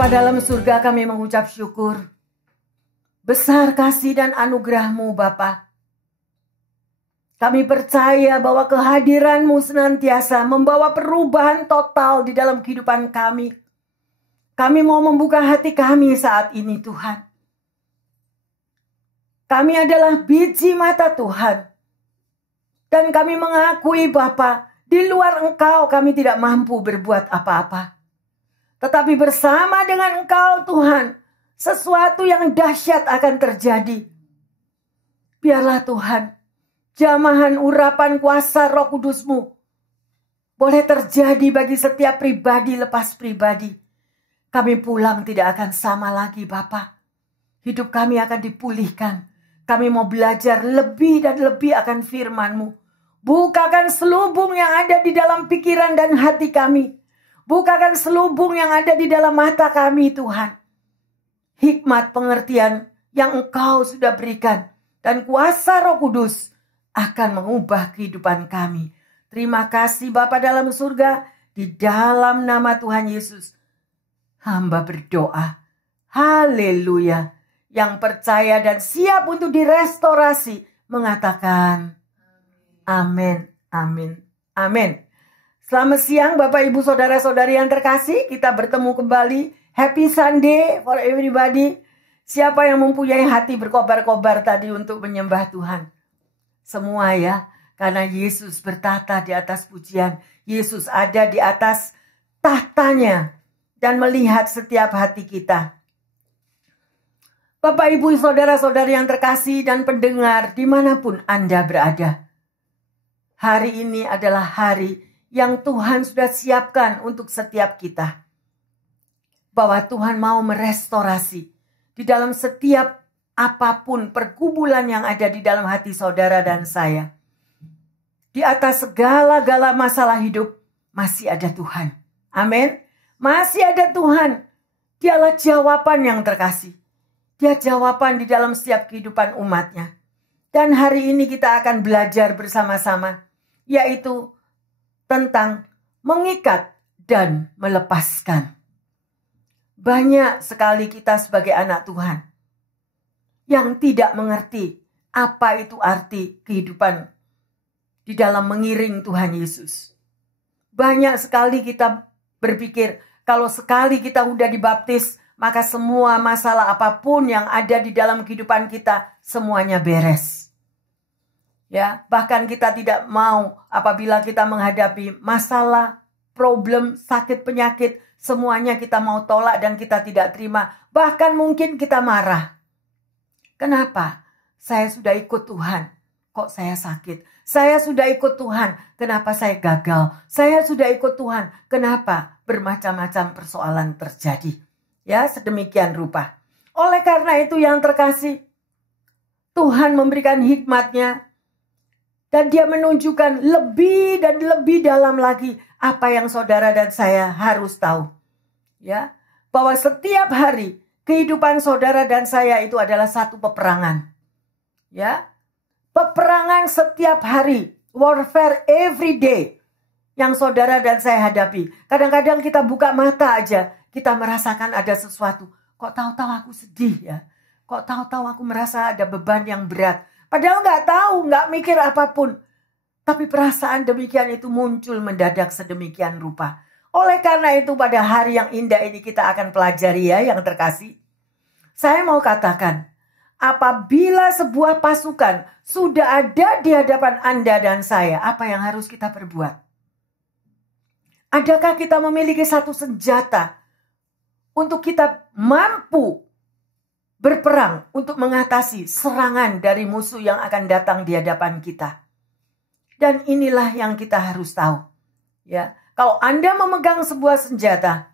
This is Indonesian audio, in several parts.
Bapa dalam surga, kami mengucap syukur. Besar kasih dan anugerah-Mu Bapa. Kami percaya bahwa kehadiran-Mu senantiasa membawa perubahan total di dalam kehidupan kami. Kami mau membuka hati kami saat ini Tuhan. Kami adalah biji mata Tuhan. Dan kami mengakui Bapa, di luar Engkau kami tidak mampu berbuat apa-apa. Tetapi bersama dengan Engkau Tuhan, sesuatu yang dahsyat akan terjadi. Biarlah Tuhan, jamahan urapan kuasa Roh Kudus-Mu boleh terjadi bagi setiap pribadi lepas pribadi. Kami pulang tidak akan sama lagi Bapa. Hidup kami akan dipulihkan. Kami mau belajar lebih dan lebih akan firman-Mu. Bukakan selubung yang ada di dalam pikiran dan hati kami. Bukakan selubung yang ada di dalam mata kami Tuhan. Hikmat pengertian yang Engkau sudah berikan. Dan kuasa Roh Kudus akan mengubah kehidupan kami. Terima kasih Bapa dalam surga. Di dalam nama Tuhan Yesus. Hamba berdoa. Haleluya. Yang percaya dan siap untuk direstorasi. Mengatakan amin, amin, amin. Selamat siang Bapak Ibu Saudara-saudari yang terkasih. Kita bertemu kembali. Happy Sunday for everybody. Siapa yang mempunyai hati berkobar-kobar tadi untuk menyembah Tuhan? Semua ya. Karena Yesus bertata di atas pujian. Yesus ada di atas tahtanya. Dan melihat setiap hati kita. Bapak Ibu Saudara-saudari yang terkasih dan pendengar dimanapun Anda berada. Hari ini adalah hari yang Tuhan sudah siapkan untuk setiap kita. Bahwa Tuhan mau merestorasi di dalam setiap apapun pergumulan yang ada di dalam hati saudara dan saya. Di atas segala-gala masalah hidup masih ada Tuhan. Amin. Masih ada Tuhan. Dialah jawaban yang terkasih. Dia jawaban di dalam setiap kehidupan umatnya. Dan hari ini kita akan belajar bersama-sama. Yaitu tentang mengikat dan melepaskan. Banyak sekali kita sebagai anak Tuhan yang tidak mengerti apa itu arti kehidupan di dalam mengiring Tuhan Yesus. Banyak sekali kita berpikir kalau sekali kita udah dibaptis, maka semua masalah apapun yang ada di dalam kehidupan kita semuanya beres. Ya, bahkan kita tidak mau apabila kita menghadapi masalah, problem, sakit, penyakit, semuanya kita mau tolak dan kita tidak terima. Bahkan mungkin kita marah. Kenapa? Saya sudah ikut Tuhan, kok saya sakit? Saya sudah ikut Tuhan, kenapa saya gagal? Saya sudah ikut Tuhan, kenapa bermacam-macam persoalan terjadi? Ya, sedemikian rupa. Oleh karena itu yang terkasih, Tuhan memberikan hikmat-Nya. Dan dia menunjukkan lebih dan lebih dalam lagi apa yang saudara dan saya harus tahu. Ya, bahwa setiap hari kehidupan saudara dan saya itu adalah satu peperangan. Ya. Peperangan setiap hari, warfare every day yang saudara dan saya hadapi. Kadang-kadang kita buka mata aja, kita merasakan ada sesuatu. Kok tahu-tahu aku sedih ya? Kok tahu-tahu aku merasa ada beban yang berat? Padahal nggak tahu, nggak mikir apapun. Tapi perasaan demikian itu muncul mendadak sedemikian rupa. Oleh karena itu pada hari yang indah ini kita akan pelajari ya yang terkasih. Saya mau katakan, apabila sebuah pasukan sudah ada di hadapan Anda dan saya, apa yang harus kita perbuat? Adakah kita memiliki satu senjata untuk kita mampu berperang untuk mengatasi serangan dari musuh yang akan datang di hadapan kita. Dan inilah yang kita harus tahu. Ya, kalau Anda memegang sebuah senjata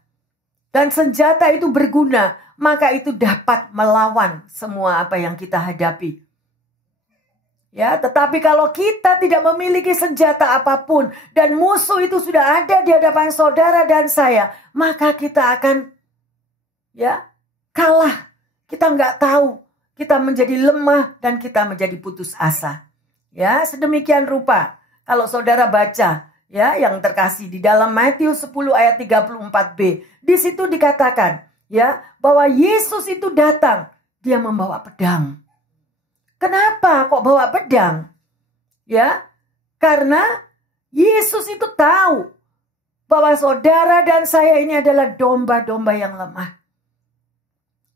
dan senjata itu berguna, maka itu dapat melawan semua apa yang kita hadapi. Ya, tetapi kalau kita tidak memiliki senjata apapun dan musuh itu sudah ada di hadapan saudara dan saya, maka kita akan kalah. Kita nggak tahu, kita menjadi lemah dan kita menjadi putus asa. Ya, sedemikian rupa. Kalau saudara baca, ya, yang terkasih di dalam Matius 10 ayat 34b, di situ dikatakan, Ya, bahwa Yesus itu datang, dia membawa pedang. Kenapa kok bawa pedang? Ya, karena Yesus itu tahu bahwa saudara dan saya ini adalah domba-domba yang lemah.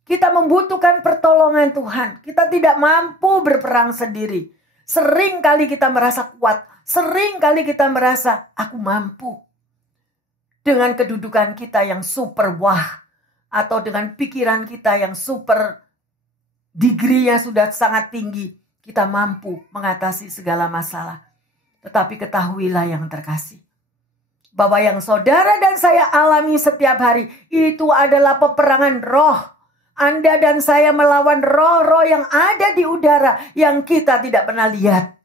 Kita membutuhkan pertolongan Tuhan. Kita tidak mampu berperang sendiri. Sering kali kita merasa kuat. Sering kali kita merasa aku mampu. Dengan kedudukan kita yang super wah. Atau dengan pikiran kita yang super degree-nya sudah sangat tinggi. Kita mampu mengatasi segala masalah. Tetapi ketahuilah yang terkasih, bahwa yang saudara dan saya alami setiap hari itu adalah peperangan roh. Anda dan saya melawan roh-roh yang ada di udara yang kita tidak pernah lihat.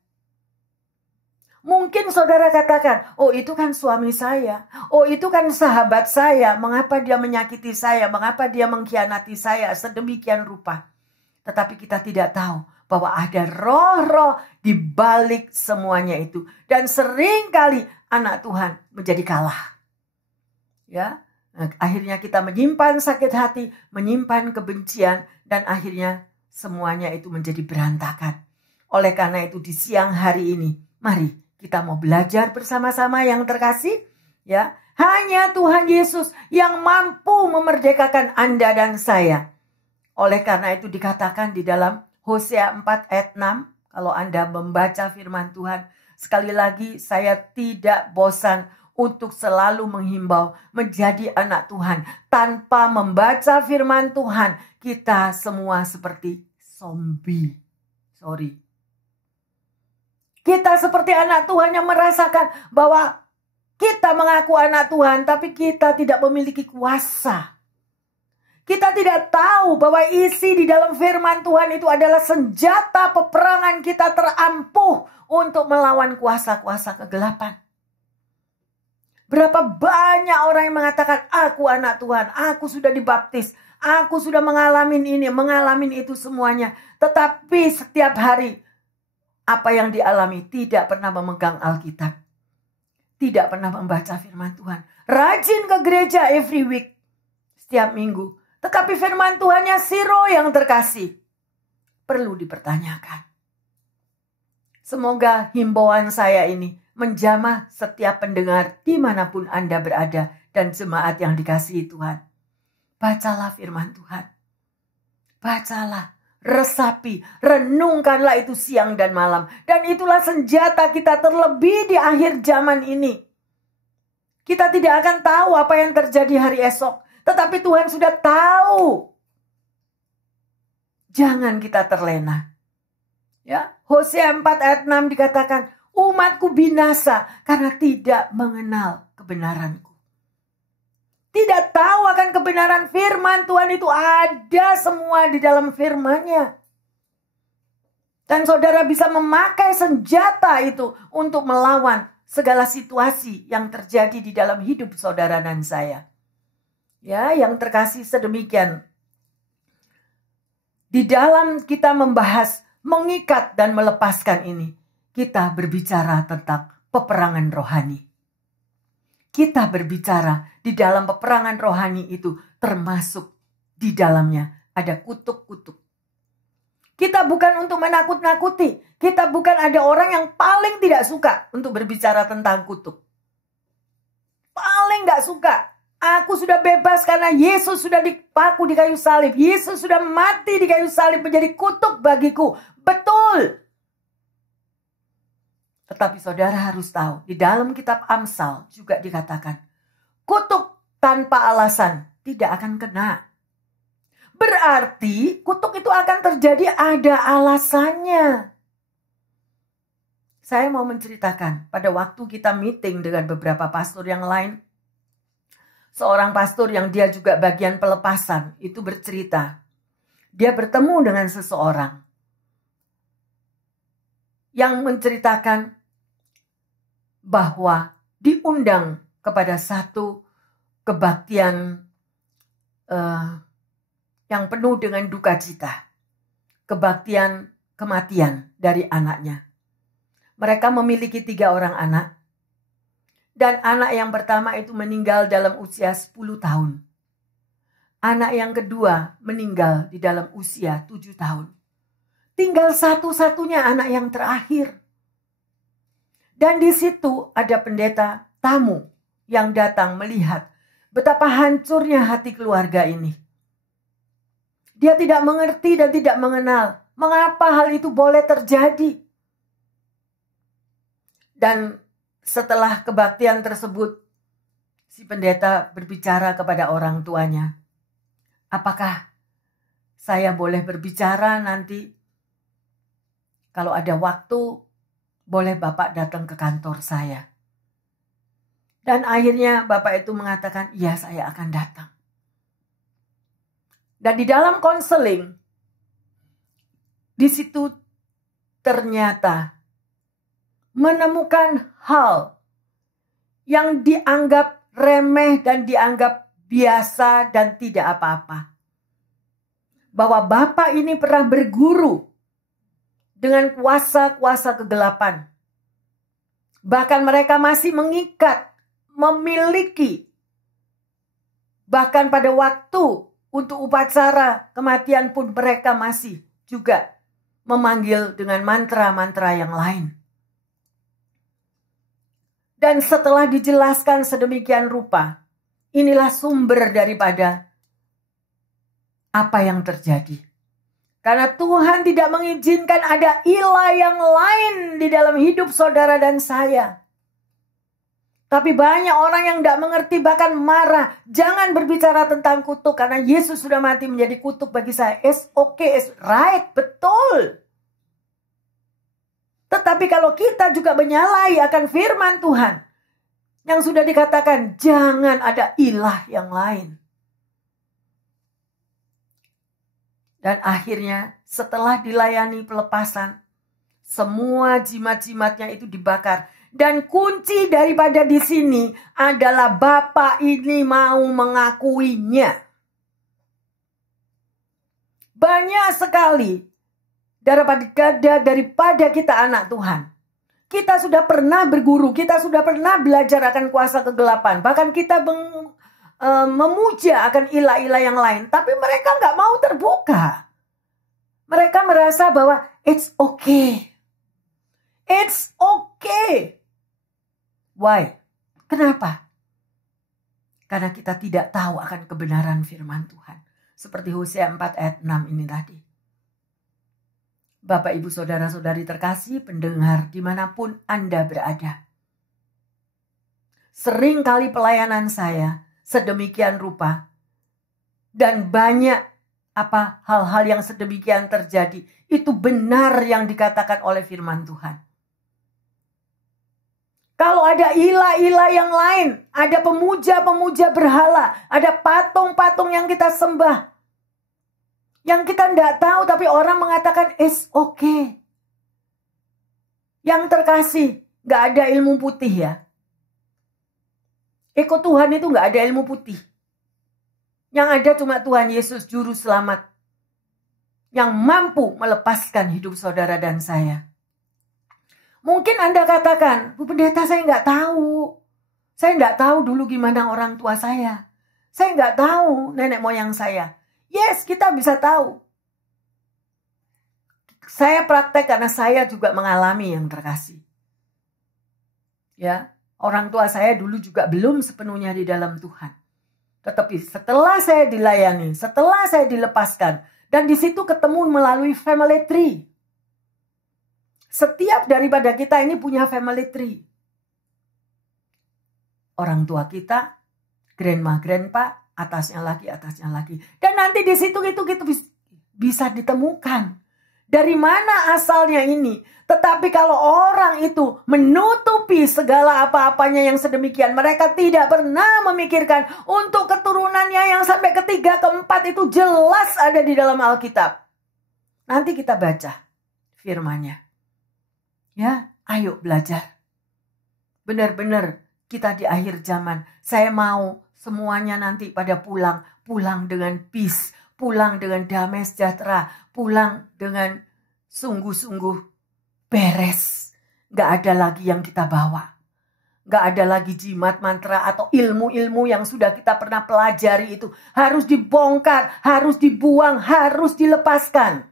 Mungkin saudara katakan, oh itu kan suami saya, oh itu kan sahabat saya, mengapa dia menyakiti saya, mengapa dia mengkhianati saya sedemikian rupa. Tetapi kita tidak tahu bahwa ada roh-roh di balik semuanya itu. Dan seringkali anak Tuhan menjadi kalah. Ya, akhirnya kita menyimpan sakit hati, menyimpan kebencian, dan akhirnya semuanya itu menjadi berantakan. Oleh karena itu di siang hari ini, mari kita mau belajar bersama-sama yang terkasih. Ya, hanya Tuhan Yesus yang mampu memerdekakan Anda dan saya. Oleh karena itu dikatakan di dalam Hosea 4 ayat 6, kalau Anda membaca firman Tuhan, sekali lagi saya tidak bosan untuk selalu menghimbau menjadi anak Tuhan. Tanpa membaca firman Tuhan, kita semua seperti zombie. Kita seperti anak Tuhan yang merasakan bahwa kita mengaku anak Tuhan, tapi kita tidak memiliki kuasa. Kita tidak tahu bahwa isi di dalam firman Tuhan itu adalah senjata peperangan kita terampuh untuk melawan kuasa-kuasa kegelapan. Berapa banyak orang yang mengatakan, aku anak Tuhan, aku sudah dibaptis, aku sudah mengalami ini, mengalami itu semuanya. Tetapi setiap hari, apa yang dialami tidak pernah memegang Alkitab. Tidak pernah membaca firman Tuhan. Rajin ke gereja every week, setiap minggu. Tetapi firman Tuhannya zero yang terkasih. Perlu dipertanyakan. Semoga himbauan saya ini menjamah setiap pendengar dimanapun Anda berada dan jemaat yang dikasihi Tuhan. Bacalah firman Tuhan. Bacalah, resapi, renungkanlah itu siang dan malam. Dan itulah senjata kita terlebih di akhir zaman ini. Kita tidak akan tahu apa yang terjadi hari esok. Tetapi Tuhan sudah tahu. Jangan kita terlena. Ya, Hosea 4 ayat 6 dikatakan, umatku binasa karena tidak mengenal kebenaranku. Tidak tahu akan kebenaran firman Tuhan itu ada semua di dalam firman-Nya. Dan saudara bisa memakai senjata itu untuk melawan segala situasi yang terjadi di dalam hidup saudara dan saya. Ya, yang terkasih sedemikian. Di dalam kita membahas mengikat dan melepaskan ini, kita berbicara tentang peperangan rohani. Kita berbicara di dalam peperangan rohani itu termasuk di dalamnya ada kutuk-kutuk. Kita bukan untuk menakut-nakuti. Kita bukan ada orang yang paling tidak suka untuk berbicara tentang kutuk. Paling gak suka. Aku sudah bebas karena Yesus sudah dipaku di kayu salib. Yesus sudah mati di kayu salib menjadi kutuk bagiku. Betul. Tetapi saudara harus tahu, di dalam kitab Amsal juga dikatakan, kutuk tanpa alasan tidak akan kena. Berarti kutuk itu akan terjadi ada alasannya. Saya mau menceritakan, pada waktu kita meeting dengan beberapa pastor yang lain, seorang pastor yang dia juga bagian pelepasan itu bercerita. Dia bertemu dengan seseorang yang menceritakan bahwa diundang kepada satu kebaktian yang penuh dengan duka cita. Kebaktian kematian dari anaknya. Mereka memiliki 3 orang anak. Dan anak yang pertama itu meninggal dalam usia 10 tahun. anak yang kedua meninggal di dalam usia 7 tahun. Tinggal satu-satunya anak yang terakhir. Dan di situ ada pendeta tamu yang datang melihat betapa hancurnya hati keluarga ini. Dia tidak mengerti dan tidak mengenal mengapa hal itu boleh terjadi. Dan setelah kebaktian tersebut, si pendeta berbicara kepada orang tuanya. Apakah saya boleh berbicara nanti? Kalau ada waktu, boleh Bapak datang ke kantor saya. Dan akhirnya Bapak itu mengatakan, iya saya akan datang. Dan di dalam konseling, di situ ternyata menemukan hal yang dianggap remeh dan dianggap biasa dan tidak apa-apa. Bahwa Bapak ini pernah berguru dengan kuasa-kuasa kegelapan. Bahkan mereka masih mengikat, memiliki. Bahkan pada waktu untuk upacara kematian pun mereka masih juga memanggil dengan mantra-mantra yang lain. Dan setelah dijelaskan sedemikian rupa, inilah sumber daripada apa yang terjadi. Karena Tuhan tidak mengizinkan ada ilah yang lain di dalam hidup saudara dan saya. Tapi banyak orang yang tidak mengerti, bahkan marah. Jangan berbicara tentang kutuk karena Yesus sudah mati menjadi kutuk bagi saya. It's okay, it's right, betul. Tetapi kalau kita juga menyalahi akan firman Tuhan yang sudah dikatakan, jangan ada ilah yang lain. Dan akhirnya setelah dilayani pelepasan, semua jimat-jimatnya itu dibakar. Dan kunci daripada di sini adalah Bapak ini mau mengakuinya. Banyak sekali daripada kita anak Tuhan. Kita sudah pernah berguru, kita sudah pernah belajar akan kuasa kegelapan. Bahkan kita memuja akan ilah-ilah yang lain. Tapi mereka nggak mau terbuka. Mereka merasa bahwa it's okay. It's okay. Why? Kenapa? Karena kita tidak tahu akan kebenaran firman Tuhan. Seperti Hosea 4 ayat 6 ini tadi. Bapak, Ibu, Saudara-saudari terkasih, pendengar dimanapun Anda berada. Sering kali pelayanan saya sedemikian rupa. Dan banyak hal-hal yang sedemikian terjadi. Itu benar yang dikatakan oleh firman Tuhan. Kalau ada ilah-ilah yang lain, ada pemuja-pemuja berhala, ada patung-patung yang kita sembah, yang kita tidak tahu tapi orang mengatakan it's okay. Yang terkasih, gak ada ilmu putih ya. Ikut Tuhan itu gak ada ilmu putih. Yang ada cuma Tuhan Yesus Juru Selamat, yang mampu melepaskan hidup saudara dan saya. Mungkin Anda katakan, Bu Pendeta, saya nggak tahu. Saya nggak tahu dulu gimana orang tua saya. Saya nggak tahu nenek moyang saya. Yes, kita bisa tahu. Saya praktek karena saya juga mengalami yang terkasih. Ya, orang tua saya dulu juga belum sepenuhnya di dalam Tuhan. Tetapi setelah saya dilayani, setelah saya dilepaskan, dan di situ ketemu melalui family tree. Setiap daripada kita ini punya family tree. Orang tua kita, grandma, grandpa, atasnya lagi. Dan nanti di situ itu bisa ditemukan. Dari mana asalnya ini? Tetapi kalau orang itu menutupi segala apa-apanya yang sedemikian, mereka tidak pernah memikirkan untuk keturunannya yang sampai ketiga, keempat itu jelas ada di dalam Alkitab. Nanti kita baca firman-Nya. Ya, ayo belajar. Benar-benar kita di akhir zaman. Saya mau semuanya nanti pada pulang dengan peace, pulang dengan damai sejahtera, pulang dengan sungguh-sungguh beres. Gak ada lagi yang kita bawa. Nggak ada lagi jimat, mantra, atau ilmu-ilmu yang sudah kita pernah pelajari itu. Harus dibongkar, harus dibuang, harus dilepaskan.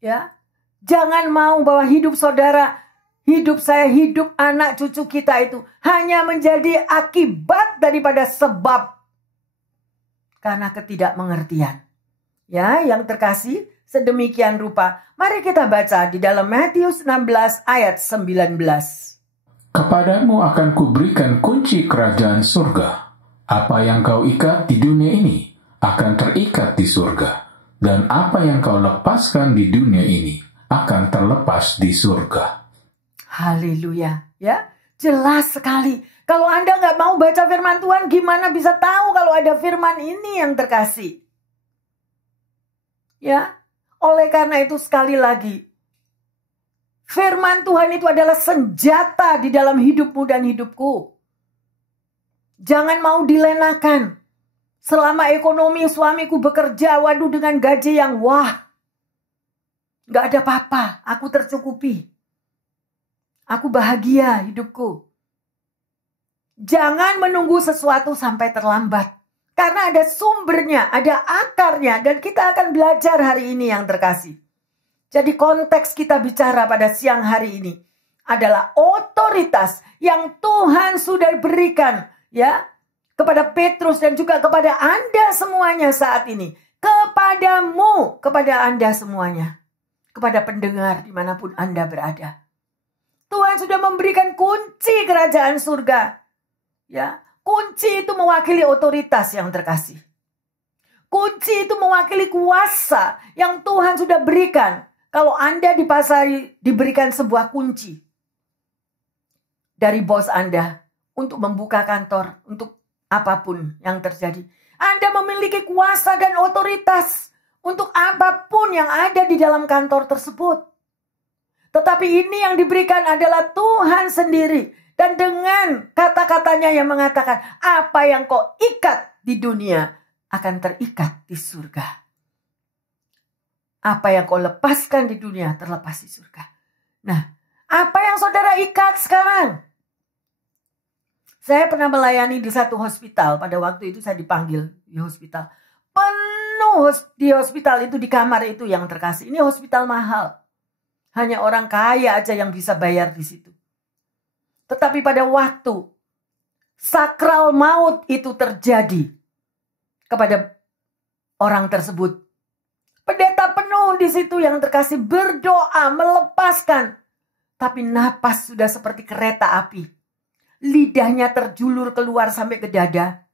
Ya, jangan mau bahwa hidup saudara, hidup saya, hidup anak cucu kita itu hanya menjadi akibat daripada sebab karena ketidakmengertian. Ya, yang terkasih, sedemikian rupa. Mari kita baca di dalam Matius 16 ayat 19. Kepadamu akan kuberikan kunci kerajaan surga. Apa yang kau ikat di dunia ini akan terikat di surga. Dan apa yang kau lepaskan di dunia ini akan terlepas di surga. Haleluya. Ya, jelas sekali. Kalau Anda nggak mau baca firman Tuhan, gimana bisa tahu kalau ada firman ini yang terkasih? Ya, oleh karena itu sekali lagi, firman Tuhan itu adalah senjata di dalam hidupmu dan hidupku. Jangan mau dilenakan. Selama ekonomi suamiku bekerja, waduh dengan gaji yang wah. Gak ada apa-apa, aku tercukupi. Aku bahagia hidupku. Jangan menunggu sesuatu sampai terlambat. Karena ada sumbernya, ada akarnya. Dan kita akan belajar hari ini yang terkasih. Jadi konteks kita bicara pada siang hari ini adalah otoritas yang Tuhan sudah berikan, ya, kepada Petrus dan juga kepada Anda semuanya saat ini. Kepadamu, kepada Anda semuanya. Kepada pendengar dimanapun Anda berada. Tuhan sudah memberikan kunci kerajaan surga. Ya, kunci itu mewakili otoritas yang terkasih. Kunci itu mewakili kuasa yang Tuhan sudah berikan. Kalau Anda dipasari, diberikan sebuah kunci dari bos Anda untuk membuka kantor, untuk apapun yang terjadi. Anda memiliki kuasa dan otoritas untuk apapun yang ada di dalam kantor tersebut. Tetapi ini yang diberikan adalah Tuhan sendiri. Dan dengan kata-katanya yang mengatakan, apa yang kau ikat di dunia akan terikat di surga. Apa yang kau lepaskan di dunia terlepas di surga. Nah, apa yang saudara ikat sekarang? Saya pernah melayani di satu hospital. Pada waktu itu saya dipanggil di hospital. Penuh di hospital itu, di kamar itu yang terkasih. Ini hospital mahal. Hanya orang kaya aja yang bisa bayar di situ. Tetapi pada waktu sakral maut itu terjadi kepada orang tersebut. Pendeta penuh di situ yang terkasih berdoa, melepaskan. Tapi napas sudah seperti kereta api. Lidahnya terjulur keluar sampai ke dada.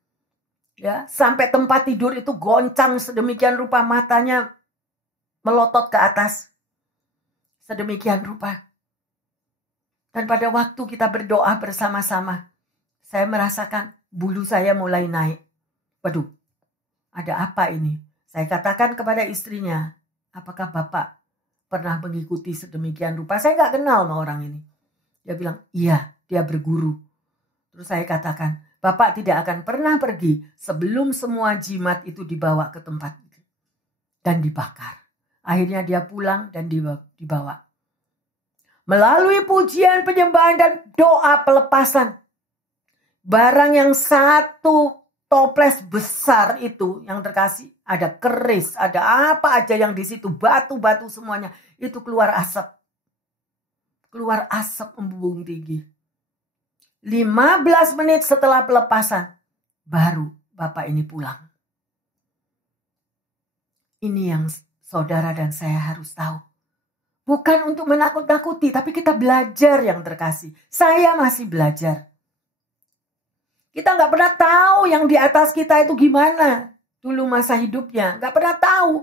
Ya, sampai tempat tidur itu goncang sedemikian rupa, matanya melotot ke atas. Sedemikian rupa. Dan pada waktu kita berdoa bersama-sama, saya merasakan bulu saya mulai naik. Waduh, ada apa ini? Saya katakan kepada istrinya, apakah Bapak pernah mengikuti sedemikian rupa? Saya nggak kenal sama orang ini. Dia bilang, iya, dia berguru. Terus saya katakan, Bapak tidak akan pernah pergi sebelum semua jimat itu dibawa ke tempat itu. Dan dibakar. Akhirnya dia pulang dan dibawa. Melalui pujian, penyembahan, dan doa pelepasan. Barang yang satu toples besar itu yang terkasih. Ada keris, ada apa aja yang di situ. Batu-batu semuanya. Itu keluar asap. Keluar asap membumbung tinggi. 15 menit setelah pelepasan, baru Bapak ini pulang. Ini yang saudara dan saya harus tahu. Bukan untuk menakut-nakuti, tapi kita belajar yang terkasih. Saya masih belajar. Kita nggak pernah tahu yang di atas kita itu gimana dulu masa hidupnya. Nggak pernah tahu.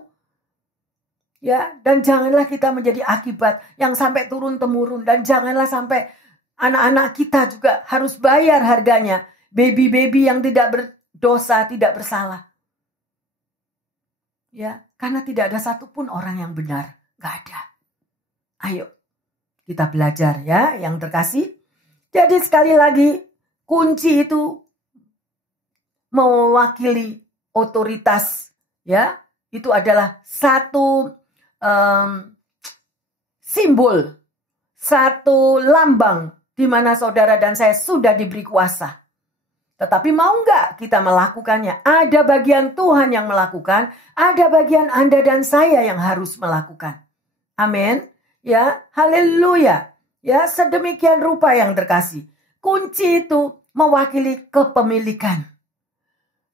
Ya, dan janganlah kita menjadi akibat yang sampai turun-temurun. Dan janganlah sampai anak-anak kita juga harus bayar harganya. Baby-baby yang tidak berdosa, tidak bersalah. Ya, karena tidak ada satupun orang yang benar. Gak ada. Ayo, kita belajar ya yang terkasih. Jadi sekali lagi, kunci itu mewakili otoritas. Ya, itu adalah satu simbol. satu lambang di mana saudara dan saya sudah diberi kuasa. Tetapi mau nggak kita melakukannya? Ada bagian Tuhan yang melakukan, ada bagian Anda dan saya yang harus melakukan. Amin. Ya, haleluya. Ya, sedemikian rupa yang terkasih. Kunci itu mewakili kepemilikan.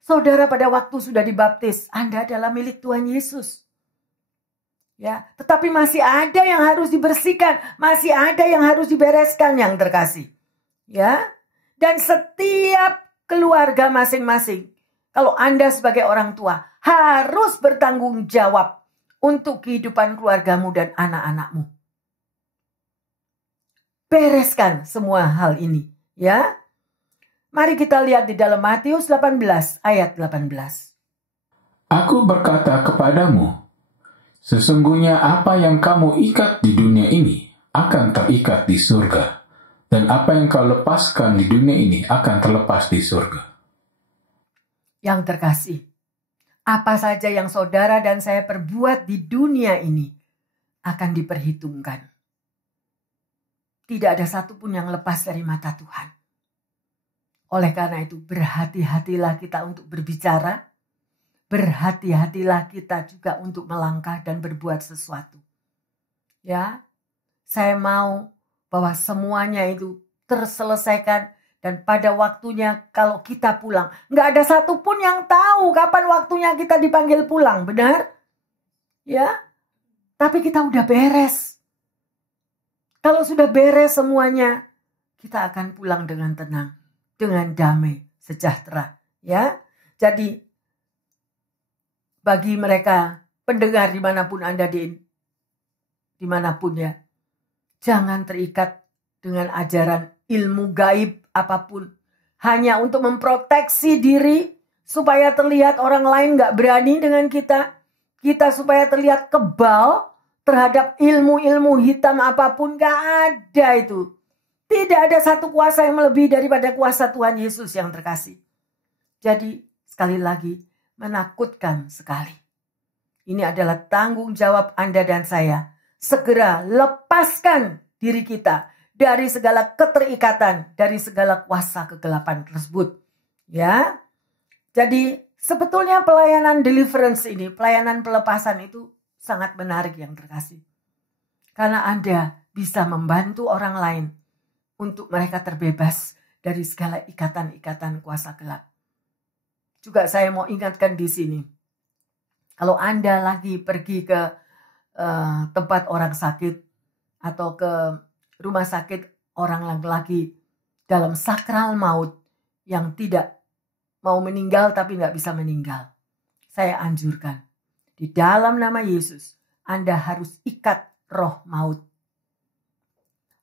Saudara pada waktu sudah dibaptis, Anda adalah milik Tuhan Yesus. Ya, tetapi masih ada yang harus dibersihkan, masih ada yang harus dibereskan yang terkasih. Ya. Dan setiap keluarga masing-masing, kalau Anda sebagai orang tua harus bertanggung jawab untuk kehidupan keluargamu dan anak-anakmu. Bereskan semua hal ini, ya. Mari kita lihat di dalam Matius 18 ayat 18. Aku berkata kepadamu, sesungguhnya apa yang kamu ikat di dunia ini akan terikat di surga, dan apa yang kau lepaskan di dunia ini akan terlepas di surga. Yang terkasih, apa saja yang saudara dan saya perbuat di dunia ini akan diperhitungkan. Tidak ada satupun yang lepas dari mata Tuhan. Oleh karena itu, berhati-hatilah kita untuk berbicara. Berhati-hatilah kita juga untuk melangkah dan berbuat sesuatu. Ya, saya mau bahwa semuanya itu terselesaikan. Dan pada waktunya kalau kita pulang, nggak ada satupun yang tahu kapan waktunya kita dipanggil pulang. Benar? Ya, tapi kita udah beres. Kalau sudah beres semuanya, kita akan pulang dengan tenang, dengan damai, sejahtera. Ya, jadi bagi mereka pendengar dimanapun Anda dimanapun ya, jangan terikat dengan ajaran ilmu gaib apapun, hanya untuk memproteksi diri supaya terlihat orang lain nggak berani dengan kita supaya terlihat kebal terhadap ilmu-ilmu hitam apapun. Gak ada itu. Tidak ada satu kuasa yang melebihi daripada kuasa Tuhan Yesus yang terkasih. Jadi sekali lagi menakutkan sekali. Ini adalah tanggung jawab Anda dan saya. Segera lepaskan diri kita dari segala keterikatan, dari segala kuasa kegelapan tersebut. Ya. Jadi sebetulnya pelayanan deliverance ini, pelayanan pelepasan itu sangat menarik yang terkasih. Karena Anda bisa membantu orang lain untuk mereka terbebas dari segala ikatan-ikatan kuasa gelap. Juga saya mau ingatkan di sini. Kalau Anda lagi pergi ke tempat orang sakit atau ke rumah sakit orang yang lagi dalam sakral maut yang tidak mau meninggal tapi nggak bisa meninggal. Saya anjurkan. Di dalam nama Yesus, Anda harus ikat roh maut.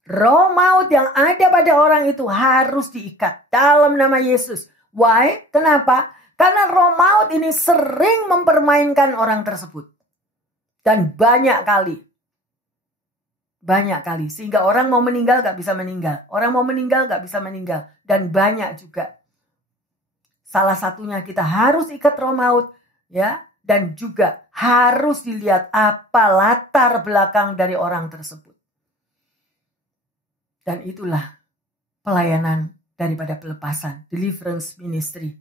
Roh maut yang ada pada orang itu harus diikat dalam nama Yesus. Why? Kenapa? Karena roh maut ini sering mempermainkan orang tersebut. Dan banyak kali. Sehingga orang mau meninggal gak bisa meninggal. Orang mau meninggal gak bisa meninggal. Dan banyak juga. Salah satunya kita harus ikat roh maut. Ya. Dan juga harus dilihat apa latar belakang dari orang tersebut. Dan itulah pelayanan daripada pelepasan, deliverance ministry.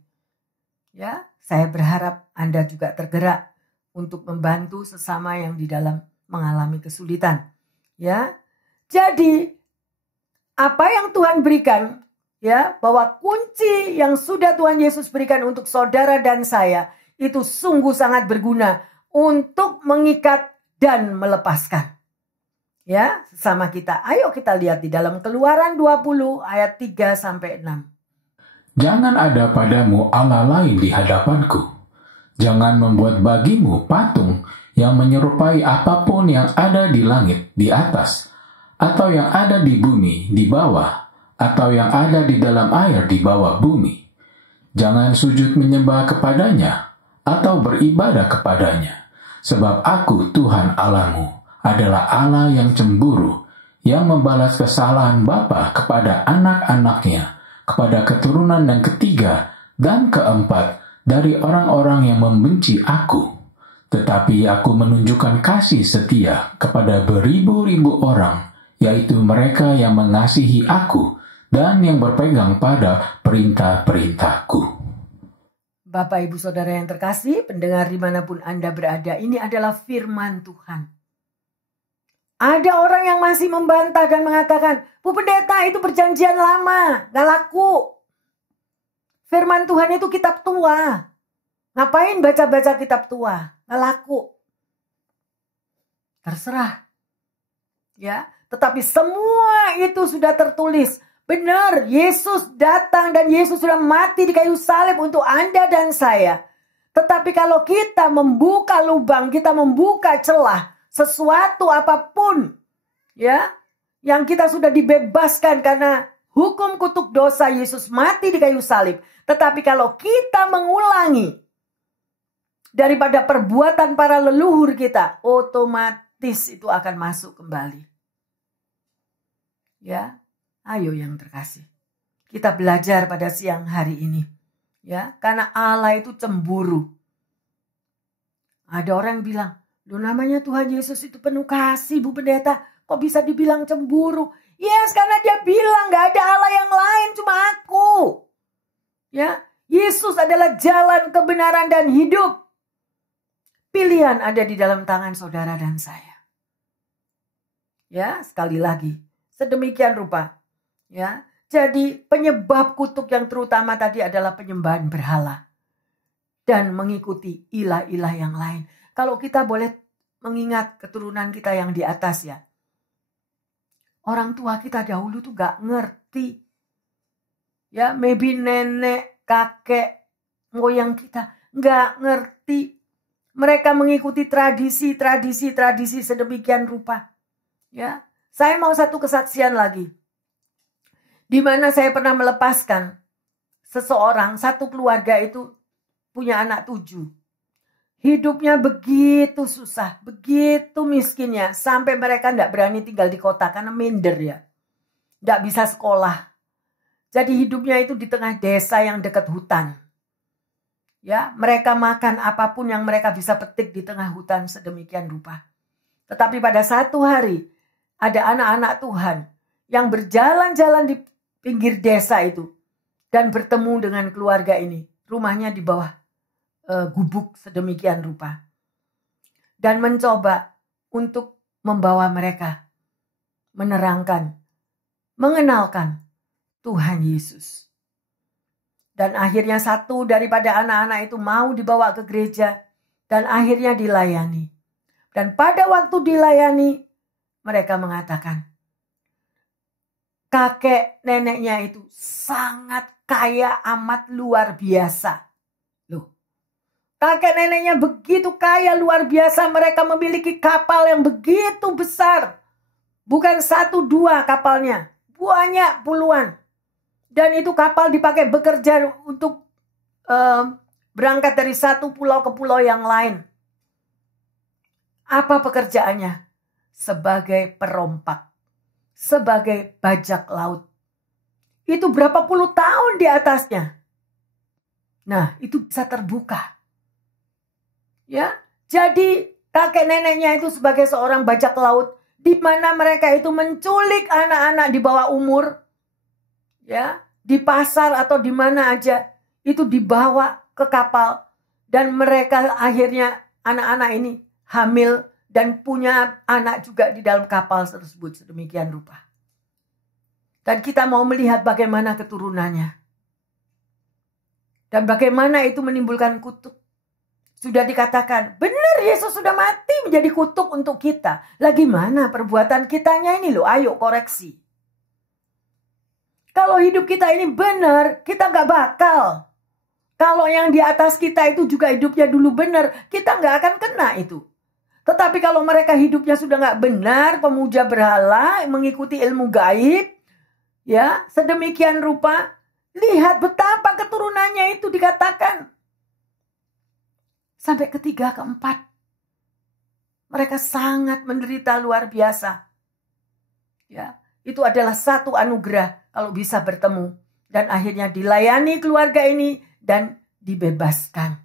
Ya, saya berharap Anda juga tergerak untuk membantu sesama yang di dalam mengalami kesulitan. Ya, jadi apa yang Tuhan berikan, ya, bahwa kunci yang sudah Tuhan Yesus berikan untuk saudara dan saya itu sungguh sangat berguna untuk mengikat dan melepaskan. Ya, sesama kita. Ayo kita lihat di dalam Keluaran 20 ayat 3-6. Jangan ada padamu Allah lain di hadapanku. Jangan membuat bagimu patung yang menyerupai apapun yang ada di langit di atas, atau yang ada di bumi di bawah, atau yang ada di dalam air di bawah bumi. Jangan sujud menyembah kepadanya, atau beribadah kepadanya. Sebab aku Tuhan Allahmu adalah Allah yang cemburu, yang membalas kesalahan bapa kepada anak-anaknya, kepada keturunan yang ketiga dan keempat dari orang-orang yang membenci aku. Tetapi aku menunjukkan kasih setia kepada beribu-ribu orang yaitu mereka yang mengasihi aku dan yang berpegang pada perintah-perintahku. Bapak, Ibu, Saudara yang terkasih, pendengar dimanapun Anda berada, ini adalah firman Tuhan. Ada orang yang masih membantah dan mengatakan, Bu Pendeta itu perjanjian lama, gak laku. Firman Tuhan itu kitab tua. Ngapain baca-baca kitab tua? Gak laku. Terserah. Ya, tetapi semua itu sudah tertulis. Benar, Yesus datang dan Yesus sudah mati di kayu salib untuk Anda dan saya. Tetapi kalau kita membuka lubang, kita membuka celah, sesuatu apapun ya yang kita sudah dibebaskan karena hukum kutuk dosa, Yesus mati di kayu salib. Tetapi kalau kita mengulangi daripada perbuatan para leluhur kita, otomatis itu akan masuk kembali. Ya, ayo yang terkasih, kita belajar pada siang hari ini. Ya, karena Allah itu cemburu. Ada orang bilang, "Loh, namanya Tuhan Yesus itu penuh kasih, Bu Pendeta. Kok bisa dibilang cemburu?" Yes, karena dia bilang gak ada Allah yang lain, cuma aku. Ya, Yesus adalah jalan, kebenaran, dan hidup. Pilihan ada di dalam tangan saudara dan saya. Ya, sekali lagi, sedemikian rupa. Ya, jadi penyebab kutuk yang terutama tadi adalah penyembahan berhala dan mengikuti ilah-ilah yang lain. Kalau kita boleh mengingat keturunan kita yang di atas ya, orang tua kita dahulu tuh gak ngerti. Ya, maybe nenek, kakek, moyang kita gak ngerti. Mereka mengikuti tradisi sedemikian rupa. Ya, saya mau satu kesaksian lagi. Di mana saya pernah melepaskan seseorang, satu keluarga itu punya anak 7. Hidupnya begitu susah, begitu miskinnya, sampai mereka tidak berani tinggal di kota karena minder ya. Tidak bisa sekolah. Jadi hidupnya itu di tengah desa yang dekat hutan. Ya, mereka makan apapun yang mereka bisa petik di tengah hutan sedemikian rupa. Tetapi pada satu hari, ada anak-anak Tuhan yang berjalan-jalan di pinggir desa itu dan bertemu dengan keluarga ini. Rumahnya di bawah gubuk sedemikian rupa. Dan mencoba untuk membawa mereka menerangkan, mengenalkan Tuhan Yesus. Dan akhirnya satu daripada anak-anak itu mau dibawa ke gereja dan akhirnya dilayani. Dan pada waktu dilayani, mereka mengatakan, kakek neneknya itu sangat kaya amat luar biasa. Loh, kakek neneknya begitu kaya luar biasa, mereka memiliki kapal yang begitu besar. Bukan 1-2 kapalnya, banyak puluhan. Dan itu kapal dipakai bekerja untuk berangkat dari satu pulau ke pulau yang lain. Apa pekerjaannya? Sebagai perompak, sebagai bajak laut. Itu berapa puluh tahun di atasnya. Nah, itu bisa terbuka. Ya, jadi kakek neneknya itu sebagai seorang bajak laut, di mana mereka itu menculik anak-anak di bawah umur, ya, di pasar atau di mana aja, itu dibawa ke kapal dan mereka akhirnya anak-anak ini hamil dan punya anak juga di dalam kapal tersebut sedemikian rupa. Dan kita mau melihat bagaimana keturunannya. Dan bagaimana itu menimbulkan kutuk. Sudah dikatakan, benar Yesus sudah mati menjadi kutuk untuk kita. Lah gimana perbuatan kitanya ini loh, ayo koreksi. Kalau hidup kita ini benar, kita gak bakal. Kalau yang di atas kita itu juga hidupnya dulu benar, kita gak akan kena itu. Tetapi kalau mereka hidupnya sudah gak benar, pemuja berhala, mengikuti ilmu gaib, ya, sedemikian rupa, lihat betapa keturunannya itu dikatakan. Sampai ketiga, keempat. Mereka sangat menderita luar biasa. Ya, itu adalah satu anugerah kalau bisa bertemu. Dan akhirnya dilayani keluarga ini dan dibebaskan.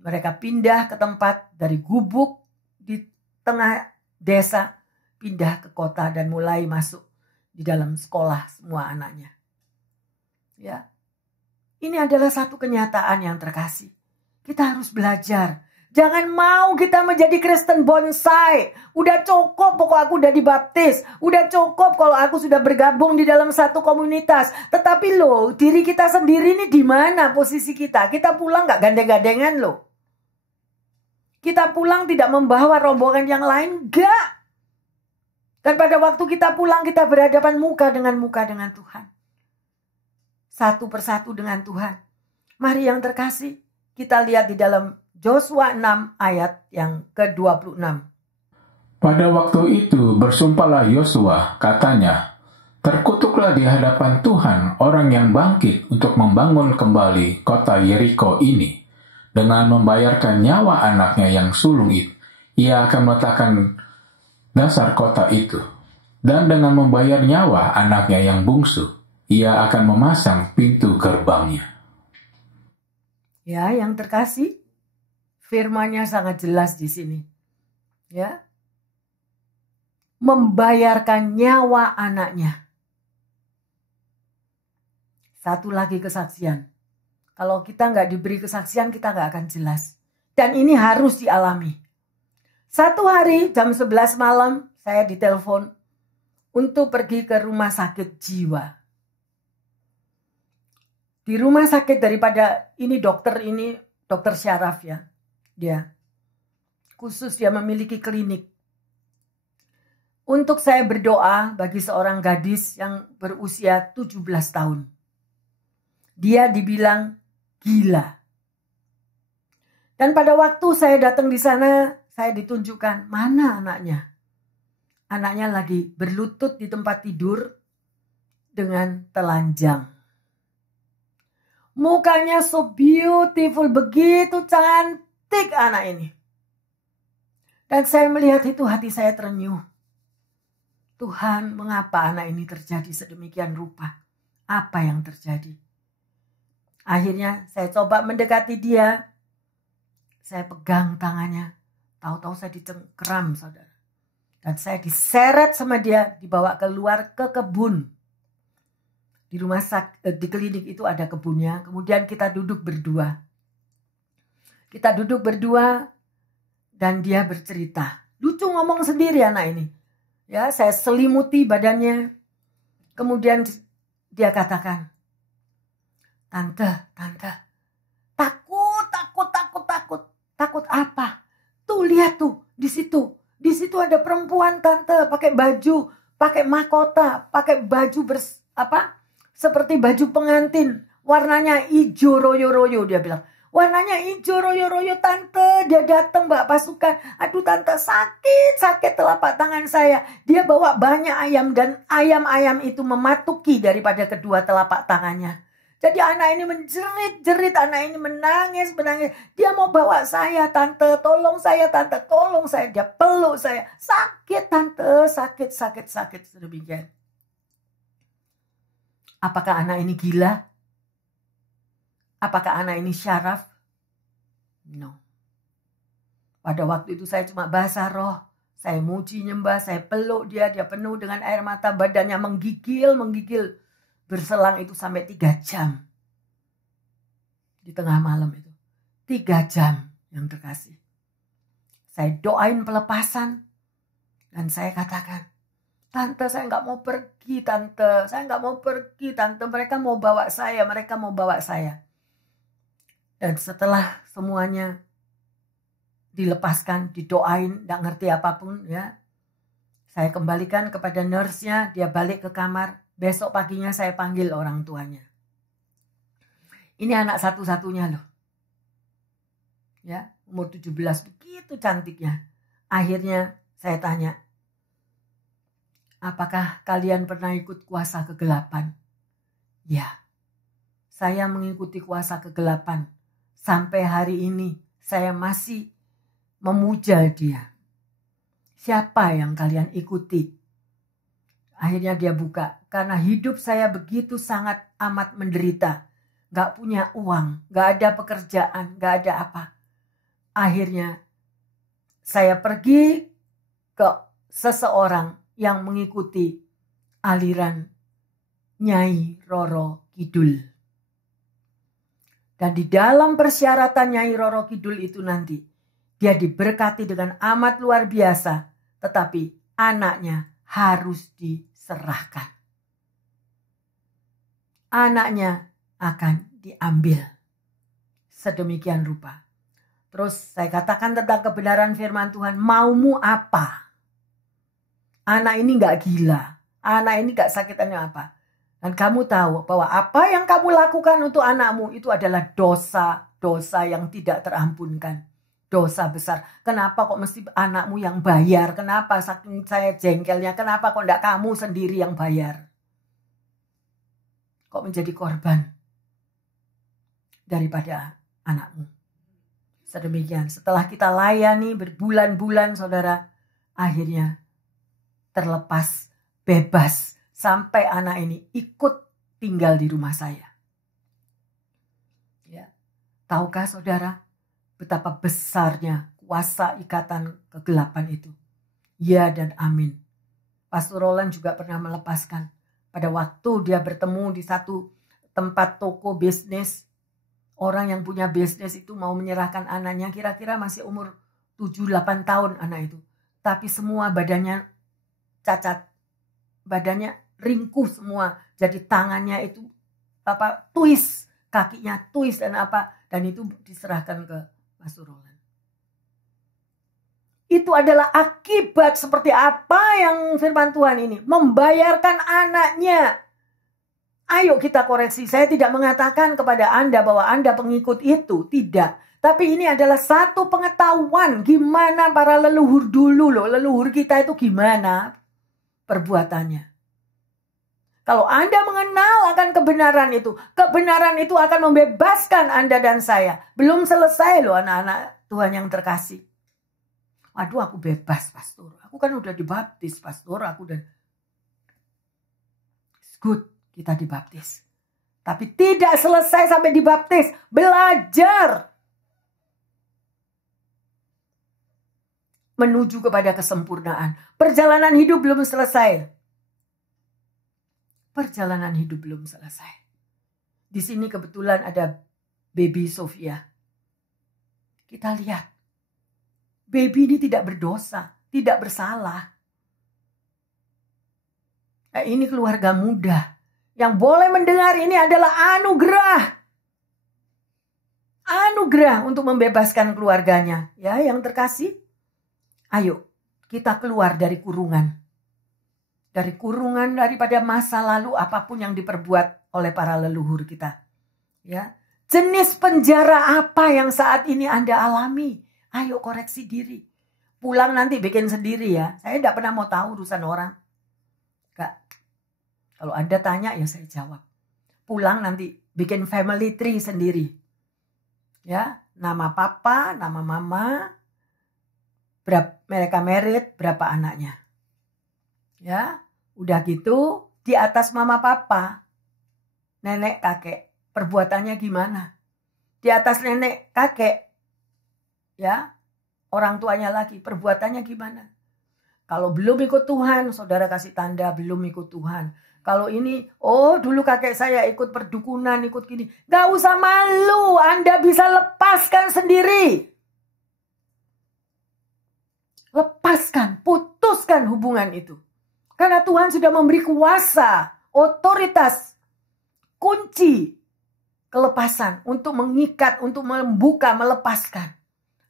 Mereka pindah ke tempat dari gubuk di tengah desa pindah ke kota dan mulai masuk di dalam sekolah semua anaknya. Ya. Ini adalah satu kenyataan yang terkasih. Kita harus belajar. Jangan mau kita menjadi Kristen bonsai. Udah cukup pokok aku udah dibaptis. Udah cukup kalau aku sudah bergabung di dalam satu komunitas. Tetapi loh, diri kita sendiri ini di mana posisi kita? Kita pulang gak gandeng-gandengan loh. Kita pulang tidak membawa rombongan yang lain, enggak. Dan pada waktu kita pulang kita berhadapan muka dengan Tuhan. Satu persatu dengan Tuhan. Mari yang terkasih, kita lihat di dalam Yosua 6 ayat yang ke-26. Pada waktu itu bersumpahlah Yosua, katanya, terkutuklah di hadapan Tuhan orang yang bangkit untuk membangun kembali kota Yeriko ini. Dengan membayarkan nyawa anaknya yang sulung itu, ia akan meletakkan dasar kota itu. Dan dengan membayar nyawa anaknya yang bungsu, ia akan memasang pintu gerbangnya. Ya, yang terkasih, firman-Nya sangat jelas di sini. Ya. Membayarkan nyawa anaknya. Satu lagi kesaksian. Kalau kita nggak diberi kesaksian, kita nggak akan jelas. Dan ini harus dialami. Satu hari jam 11 malam, saya ditelepon untuk pergi ke rumah sakit jiwa. Di rumah sakit daripada ini dokter syaraf ya. Dia khusus dia memiliki klinik. Untuk saya berdoa bagi seorang gadis yang berusia 17 tahun. Dia dibilang gila. Dan pada waktu saya datang di sana, saya ditunjukkan mana anaknya. Anaknya lagi berlutut di tempat tidur dengan telanjang. Mukanya so beautiful, begitu cantik anak ini. Dan saya melihat itu hati saya terenyuh. Tuhan, mengapa anak ini terjadi sedemikian rupa? Apa yang terjadi? Akhirnya saya coba mendekati dia. Saya pegang tangannya. Tahu-tahu saya dicengkeram, saudara. Dan saya diseret sama dia, dibawa keluar ke kebun. Di rumah sakit, di klinik itu ada kebunnya. Kemudian kita duduk berdua. Dan dia bercerita. Lucu ngomong sendiri anak ini. Ya, saya selimuti badannya. Kemudian dia katakan, Tante, takut. Takut apa? Tuh lihat tuh, di situ. Di situ ada perempuan tante, pakai baju, pakai mahkota, pakai baju seperti baju pengantin, warnanya hijau royo-royo, dia bilang. Warnanya hijau royo-royo tante, dia datang bawa pasukan. Aduh tante, sakit telapak tangan saya. Dia bawa banyak ayam dan ayam-ayam itu mematuki daripada kedua telapak tangannya. Jadi anak ini menjerit, anak ini menangis. Dia mau bawa saya, tante, tolong saya, tante, tolong saya. Dia peluk saya. Sakit, tante, sakit. Sedemikian. Apakah anak ini gila? Apakah anak ini syaraf? No. Pada waktu itu saya cuma basah roh. Saya muji nyembah, saya peluk dia penuh dengan air mata, badannya menggigil. Berselang itu sampai 3 jam. Di tengah malam itu. 3 jam yang terkasih. Saya doain pelepasan. Dan saya katakan, Tante, saya nggak mau pergi, Tante. Mereka mau bawa saya. Dan setelah semuanya dilepaskan, didoain, nggak ngerti apapun ya. Saya kembalikan kepada nurse-nya, dia balik ke kamar. Besok paginya saya panggil orang tuanya. Ini anak satu-satunya loh. Ya, umur 17, begitu cantiknya. Akhirnya saya tanya, apakah kalian pernah ikut kuasa kegelapan? Ya, saya mengikuti kuasa kegelapan. Sampai hari ini saya masih memuja dia. Siapa yang kalian ikuti? Akhirnya dia buka. Karena hidup saya begitu sangat amat menderita. Gak punya uang. Gak ada pekerjaan. Gak ada apa. Akhirnya saya pergi ke seseorang yang mengikuti aliran Nyai Roro Kidul. Dan di dalam persyaratan Nyai Roro Kidul itu nanti, dia diberkati dengan amat luar biasa, tetapi anaknya harus diserahkan. Anaknya akan diambil. Sedemikian rupa. Terus saya katakan tentang kebenaran firman Tuhan, maumu apa? Anak ini gak gila, anak ini gak sakitannya apa. Dan kamu tahu bahwa apa yang kamu lakukan untuk anakmu itu adalah dosa yang tidak terampunkan. Dosa besar. Kenapa kok mesti anakmu yang bayar? Kenapa saking saya jengkelnya? Kenapa kok enggak kamu sendiri yang bayar? Kok menjadi korban daripada anakmu? Sedemikian. Setelah kita layani berbulan-bulan, saudara, akhirnya terlepas, bebas, sampai anak ini ikut tinggal di rumah saya. Ya. Tahukah saudara betapa besarnya kuasa ikatan kegelapan itu? Ya dan amin. Pastor Roland juga pernah melepaskan. Pada waktu dia bertemu di satu tempat toko bisnis, orang yang punya bisnis itu mau menyerahkan anaknya, kira-kira masih umur 7-8 tahun anak itu. Tapi semua badannya cacat, badannya ringkuh semua, jadi tangannya itu twist, kakinya twist dan itu diserahkan ke Pastor Roland. Itu adalah akibat seperti apa yang firman Tuhan ini membayarkan anaknya. Ayo kita koreksi. Saya tidak mengatakan kepada Anda bahwa Anda pengikut itu, tidak. Tapi ini adalah satu pengetahuan gimana para leluhur dulu loh, leluhur kita itu gimana perbuatannya. Kalau Anda mengenal akan kebenaran itu akan membebaskan Anda dan saya. Belum selesai loh anak-anak Tuhan yang terkasih. Aduh, aku bebas, pastor. Aku kan udah dibaptis, pastor. It's good, kita dibaptis. Tapi tidak selesai sampai dibaptis. Belajar. Menuju kepada kesempurnaan. Perjalanan hidup belum selesai. Perjalanan hidup belum selesai. Di sini kebetulan ada baby Sofia. Kita lihat. Baby ini tidak berdosa, tidak bersalah. Ini keluarga muda. Yang boleh mendengar ini adalah anugerah. Anugerah untuk membebaskan keluarganya. Ya, yang terkasih. Ayo, kita keluar dari kurungan. Dari kurungan daripada masa lalu apapun yang diperbuat oleh para leluhur kita. Ya, jenis penjara apa yang saat ini Anda alami? Ayo koreksi diri. Pulang nanti bikin sendiri ya. Saya tidak pernah mau tahu urusan orang. Enggak. Kalau Anda tanya ya saya jawab. Pulang nanti bikin family tree sendiri. Ya, nama papa, nama mama, mereka married, berapa anaknya. Ya, udah gitu di atas mama papa, nenek kakek, perbuatannya gimana? Di atas nenek kakek, ya, orang tuanya lagi, perbuatannya gimana? Kalau belum ikut Tuhan, saudara kasih tanda belum ikut Tuhan. Kalau ini, dulu kakek saya ikut perdukunan, ikut gini. Gak usah malu, Anda bisa lepaskan sendiri. Lepaskan, putuskan hubungan itu. Karena Tuhan sudah memberi kuasa, otoritas, kunci, kelepasan untuk mengikat, untuk membuka, melepaskan.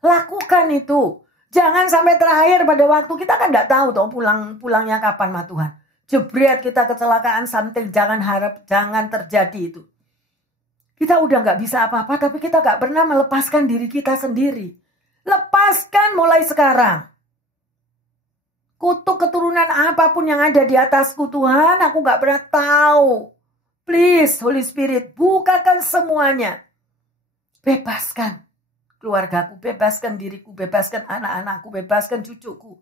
Lakukan itu. Jangan sampai terakhir pada waktu kita kan tidak tahu toh pulangnya kapan sama Tuhan. Jebret kita kecelakaan something, jangan harap, jangan terjadi itu. Kita udah nggak bisa apa-apa, tapi kita nggak pernah melepaskan diri kita sendiri. Lepaskan mulai sekarang. Kutuk keturunan apapun yang ada di atasku Tuhan, aku nggak pernah tahu. Please Holy Spirit, bukakan semuanya. Bebaskan keluargaku, bebaskan diriku, bebaskan anak-anakku, bebaskan cucuku.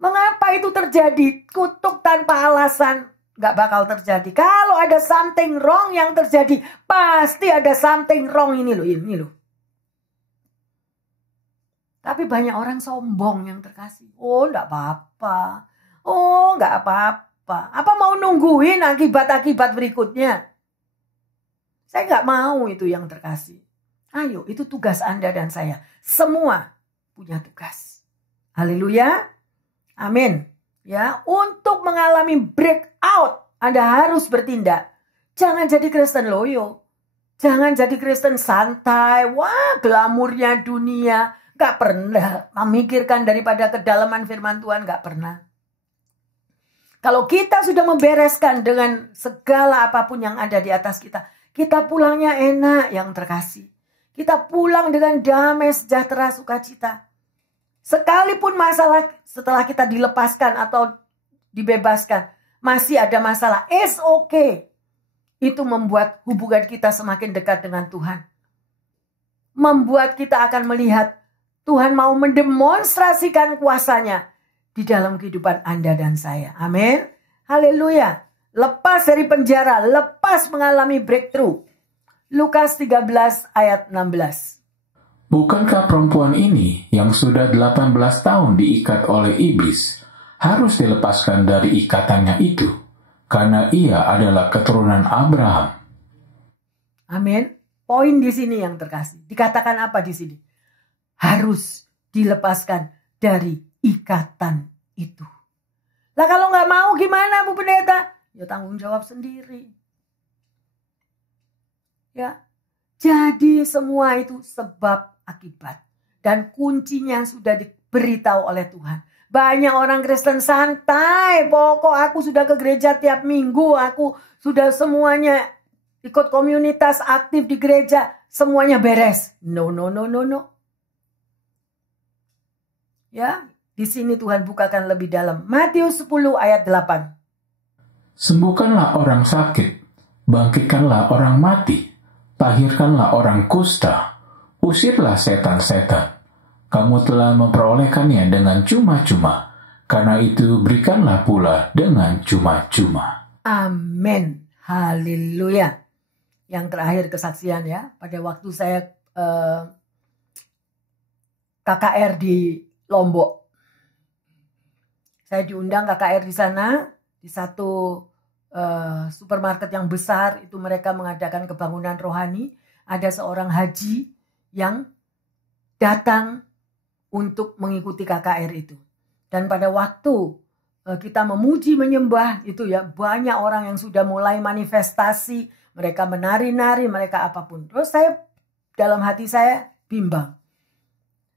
Mengapa itu terjadi? Kutuk tanpa alasan gak bakal terjadi. Kalau ada something wrong yang terjadi, pasti ada something wrong ini loh. Tapi banyak orang sombong yang terkasih. Oh, enggak apa-apa. Oh, enggak apa-apa. Apa mau nungguin akibat-akibat berikutnya? Saya enggak mau itu yang terkasih. Ayo, itu tugas Anda dan saya. Semua punya tugas. Haleluya. Amin. Ya, untuk mengalami breakout, Anda harus bertindak. Jangan jadi Kristen loyo. Jangan jadi Kristen santai. Wah, glamurnya dunia. Gak pernah memikirkan daripada kedalaman firman Tuhan, gak pernah. Kalau kita sudah membereskan dengan segala apapun yang ada di atas kita, kita pulangnya enak yang terkasih. Kita pulang dengan damai, sejahtera, sukacita. Sekalipun masalah setelah kita dilepaskan atau dibebaskan, masih ada masalah, it's okay. Itu membuat hubungan kita semakin dekat dengan Tuhan. Membuat kita akan melihat Tuhan mau mendemonstrasikan kuasanya di dalam kehidupan Anda dan saya. Amin. Haleluya. Lepas dari penjara, lepas mengalami breakthrough. Lukas 13 ayat 16. Bukankah perempuan ini yang sudah 18 tahun diikat oleh iblis harus dilepaskan dari ikatannya itu karena ia adalah keturunan Abraham? Amin. Poin di sini yang terkasih. Dikatakan apa di sini? Harus dilepaskan dari ikatan itu. Lah kalau nggak mau gimana Bu Pendeta? Ya tanggung jawab sendiri. Ya, jadi semua itu sebab akibat. Dan kuncinya sudah diberitahu oleh Tuhan. Banyak orang Kristen santai. Pokok aku sudah ke gereja tiap minggu. Aku sudah semuanya ikut komunitas aktif di gereja. Semuanya beres. No. Ya, di sini Tuhan bukakan lebih dalam. Matius 10 ayat 8. Sembuhkanlah orang sakit, bangkitkanlah orang mati, tahirkanlah orang kusta, usirlah setan-setan. Kamu telah memperolehkannya dengan cuma-cuma, karena itu berikanlah pula dengan cuma-cuma. Amin. Haleluya. Yang terakhir kesaksian ya, pada waktu saya KKR di Lombok. Saya diundang KKR di sana, di satu supermarket yang besar, itu mereka mengadakan kebangunan rohani. Ada seorang haji yang datang untuk mengikuti KKR itu. Dan pada waktu kita memuji menyembah itu ya, banyak orang yang sudah mulai manifestasi, mereka menari-nari, mereka apapun. Terus saya dalam hati saya bimbang.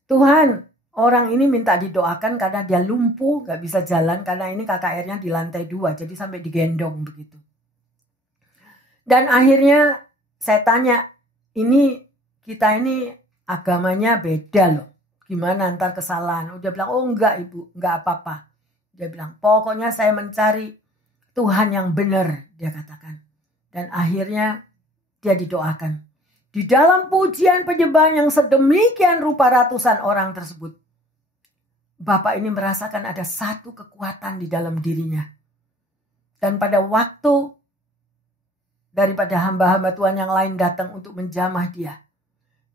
Tuhan, orang ini minta didoakan karena dia lumpuh, gak bisa jalan karena ini KKR-nya di lantai 2, jadi sampai digendong begitu. Dan akhirnya saya tanya, kita ini agamanya beda loh. Gimana antar kesalahan? Dia bilang, oh enggak ibu, enggak apa-apa. Dia bilang, pokoknya saya mencari Tuhan yang benar, dia katakan. Dan akhirnya dia didoakan. Di dalam pujian penyembahan yang sedemikian rupa ratusan orang tersebut, Bapak ini merasakan ada satu kekuatan di dalam dirinya. Dan pada waktu daripada hamba-hamba Tuhan yang lain datang untuk menjamah dia,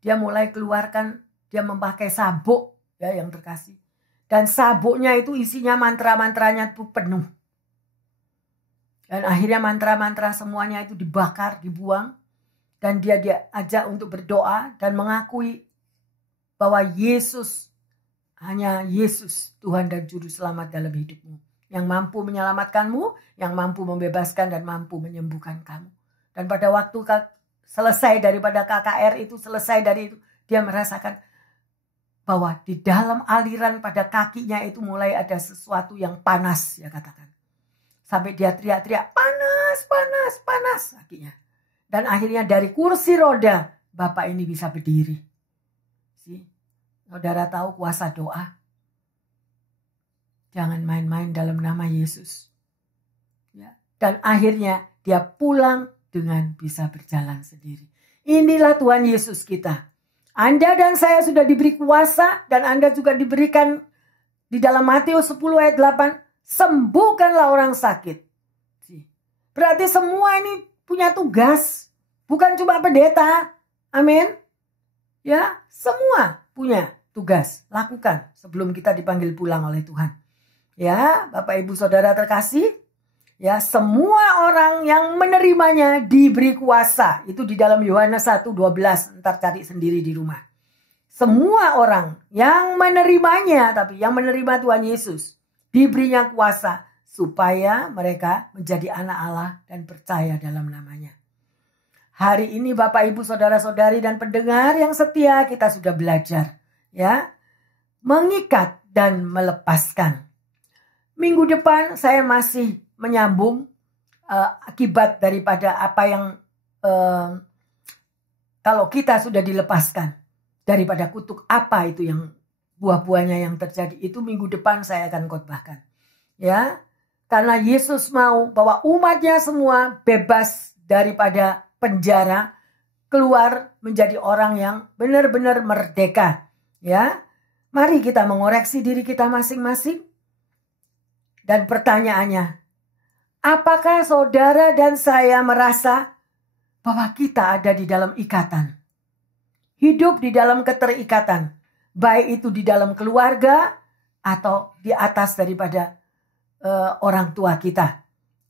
dia mulai keluarkan, dia memakai sabuk ya yang terkasih. Dan sabuknya itu isinya mantra-mantranya itu penuh. Dan akhirnya mantra-mantra semuanya itu dibakar, dibuang. Dan dia diajak untuk berdoa dan mengakui bahwa hanya Yesus Tuhan dan Juru Selamat dalam hidupmu. Yang mampu menyelamatkanmu, yang mampu membebaskan dan mampu menyembuhkan kamu. Dan pada waktu selesai daripada KKR itu, selesai dari itu, dia merasakan bahwa di dalam aliran pada kakinya itu mulai ada sesuatu yang panas, ya katakan. Sampai dia teriak-teriak, panas, panas, panas kakinya. Dan akhirnya dari kursi roda, Bapak ini bisa berdiri. Saudara tahu kuasa doa. Jangan main-main dalam nama Yesus. Ya. Dan akhirnya dia pulang dengan bisa berjalan sendiri. Inilah Tuhan Yesus kita. Anda dan saya sudah diberi kuasa dan Anda juga diberikan di dalam Matius 10 ayat 8. Sembuhkanlah orang sakit. Berarti semua ini punya tugas. Bukan cuma pendeta. Amin. Ya, semua punya tugas, lakukan sebelum kita dipanggil pulang oleh Tuhan. Ya, Bapak Ibu Saudara terkasih, ya, semua orang yang menerimanya diberi kuasa. Itu di dalam Yohanes 1:12, ntar cari sendiri di rumah. Semua orang yang menerimanya, tapi yang menerima Tuhan Yesus, diberinya kuasa supaya mereka menjadi anak Allah dan percaya dalam namanya. Hari ini Bapak Ibu Saudara-saudari dan pendengar yang setia, kita sudah belajar, ya, mengikat dan melepaskan. Minggu depan saya masih menyambung akibat daripada apa yang kalau kita sudah dilepaskan daripada kutuk, apa itu yang buah-buahnya yang terjadi, itu minggu depan saya akan khotbahkan. Ya, karena Yesus mau bahwa umatnya semua bebas daripada penjara, keluar menjadi orang yang benar-benar merdeka. Ya, mari kita mengoreksi diri kita masing-masing. Dan pertanyaannya, apakah saudara dan saya merasa bahwa kita ada di dalam ikatan? Hidup di dalam keterikatan, baik itu di dalam keluarga atau di atas daripada orang tua kita.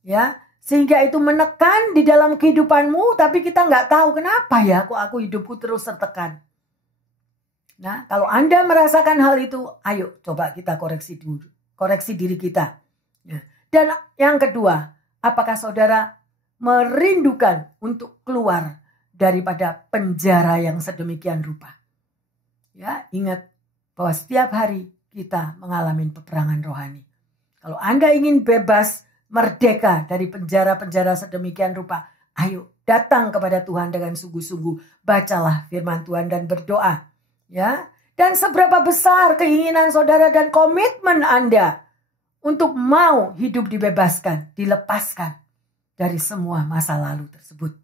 Ya, sehingga itu menekan di dalam kehidupanmu, tapi kita nggak tahu kenapa ya kok aku hidupku terus tertekan. Nah, kalau Anda merasakan hal itu, ayo coba kita koreksi dulu, koreksi diri kita. Dan yang kedua, apakah saudara merindukan untuk keluar daripada penjara yang sedemikian rupa? Ya, ingat bahwa setiap hari kita mengalami peperangan rohani. Kalau Anda ingin bebas, merdeka dari penjara-penjara sedemikian rupa, ayo datang kepada Tuhan dengan sungguh-sungguh. Bacalah firman Tuhan dan berdoa. Ya, dan seberapa besar keinginan saudara dan komitmen Anda untuk mau hidup dibebaskan, dilepaskan dari semua masa lalu tersebut.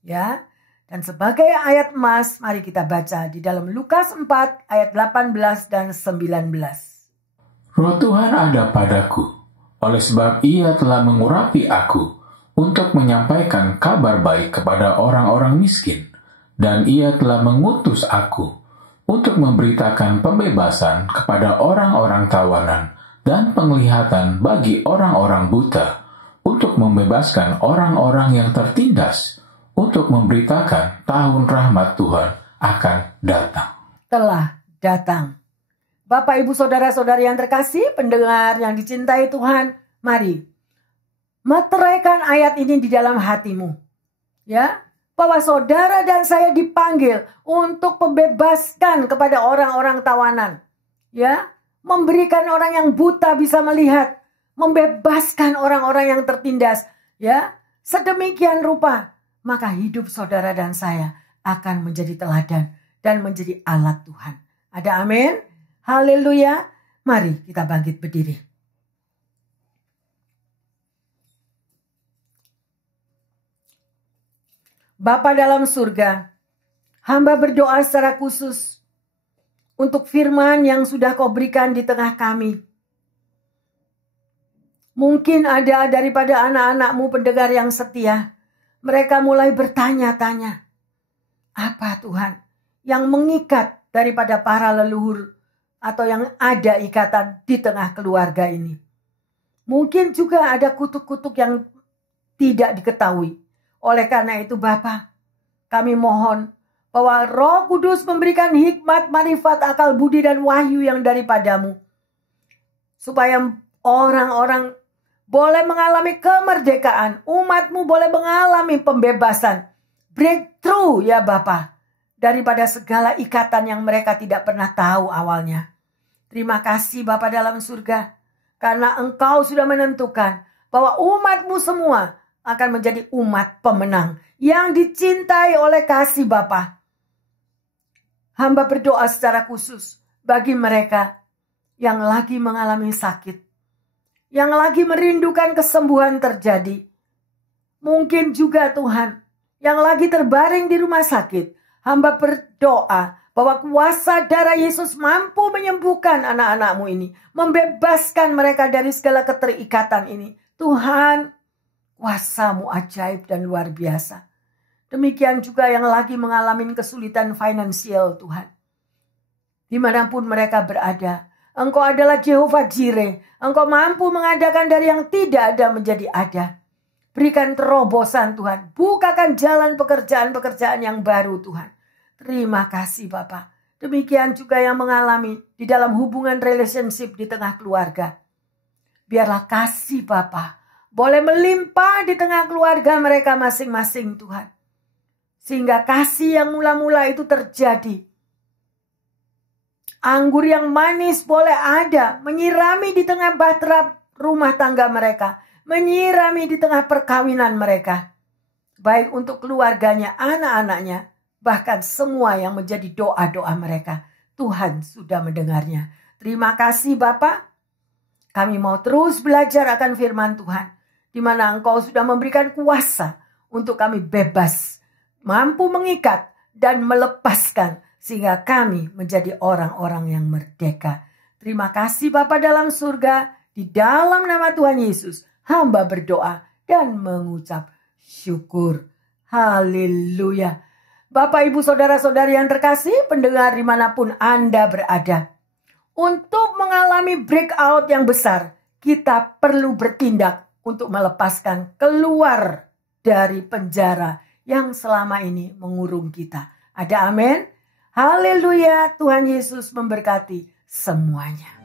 Ya, dan sebagai ayat emas, mari kita baca di dalam Lukas 4 ayat 18 dan 19. Roh Tuhan ada padaku, oleh sebab Ia telah mengurapi aku untuk menyampaikan kabar baik kepada orang-orang miskin, dan Ia telah mengutus aku untuk memberitakan pembebasan kepada orang-orang tawanan dan penglihatan bagi orang-orang buta, untuk membebaskan orang-orang yang tertindas, untuk memberitakan tahun rahmat Tuhan akan datang. Telah datang. Bapak, Ibu, Saudara-saudari yang terkasih, pendengar yang dicintai Tuhan, mari meteraikan ayat ini di dalam hatimu. Ya, bahwa saudara dan saya dipanggil untuk membebaskan kepada orang-orang tawanan. Ya, memberikan orang yang buta bisa melihat, membebaskan orang-orang yang tertindas, ya, sedemikian rupa, maka hidup saudara dan saya akan menjadi teladan dan menjadi alat Tuhan. Ada amin? Haleluya. Mari kita bangkit berdiri. Bapa dalam surga, hamba berdoa secara khusus untuk firman yang sudah Kau berikan di tengah kami. Mungkin ada daripada anak-anak-Mu pendengar yang setia. Mereka mulai bertanya-tanya. Apa Tuhan yang mengikat daripada para leluhur atau yang ada ikatan di tengah keluarga ini? Mungkin juga ada kutuk-kutuk yang tidak diketahui. Oleh karena itu Bapa, kami mohon bahwa Roh Kudus memberikan hikmat, marifat, akal budi dan wahyu yang daripadamu. Supaya orang-orang boleh mengalami kemerdekaan. Umat-Mu boleh mengalami pembebasan. Breakthrough ya Bapa. Daripada segala ikatan yang mereka tidak pernah tahu awalnya. Terima kasih Bapa dalam surga. Karena Engkau sudah menentukan bahwa umat-Mu semua akan menjadi umat pemenang. Yang dicintai oleh kasih Bapa. Hamba berdoa secara khusus bagi mereka yang lagi mengalami sakit, yang lagi merindukan kesembuhan terjadi. Mungkin juga Tuhan, yang lagi terbaring di rumah sakit, hamba berdoa bahwa kuasa darah Yesus mampu menyembuhkan anak-anak-Mu ini, membebaskan mereka dari segala keterikatan ini. Tuhan, kuasa-Mu ajaib dan luar biasa. Demikian juga yang lagi mengalami kesulitan finansial Tuhan. Dimanapun mereka berada, Engkau adalah Jehovah Jireh. Engkau mampu mengadakan dari yang tidak ada menjadi ada. Berikan terobosan Tuhan. Bukakan jalan pekerjaan-pekerjaan yang baru Tuhan. Terima kasih Bapa. Demikian juga yang mengalami di dalam hubungan relationship di tengah keluarga. Biarlah kasih Bapa boleh melimpah di tengah keluarga mereka masing-masing Tuhan. Sehingga kasih yang mula-mula itu terjadi. Anggur yang manis boleh ada, menyirami di tengah bahtera rumah tangga mereka, menyirami di tengah perkawinan mereka. Baik untuk keluarganya, anak-anaknya, bahkan semua yang menjadi doa-doa mereka. Tuhan sudah mendengarnya. Terima kasih Bapa. Kami mau terus belajar akan firman Tuhan, di mana Engkau sudah memberikan kuasa untuk kami bebas, mampu mengikat dan melepaskan, sehingga kami menjadi orang-orang yang merdeka. Terima kasih Bapa dalam surga, di dalam nama Tuhan Yesus, hamba berdoa dan mengucap syukur. Haleluya. Bapak, Ibu, Saudara-saudari yang terkasih, pendengar dimanapun Anda berada. Untuk mengalami breakout yang besar, kita perlu bertindak untuk melepaskan keluar dari penjara yang selama ini mengurung kita. Ada amin? Haleluya, Tuhan Yesus memberkati semuanya.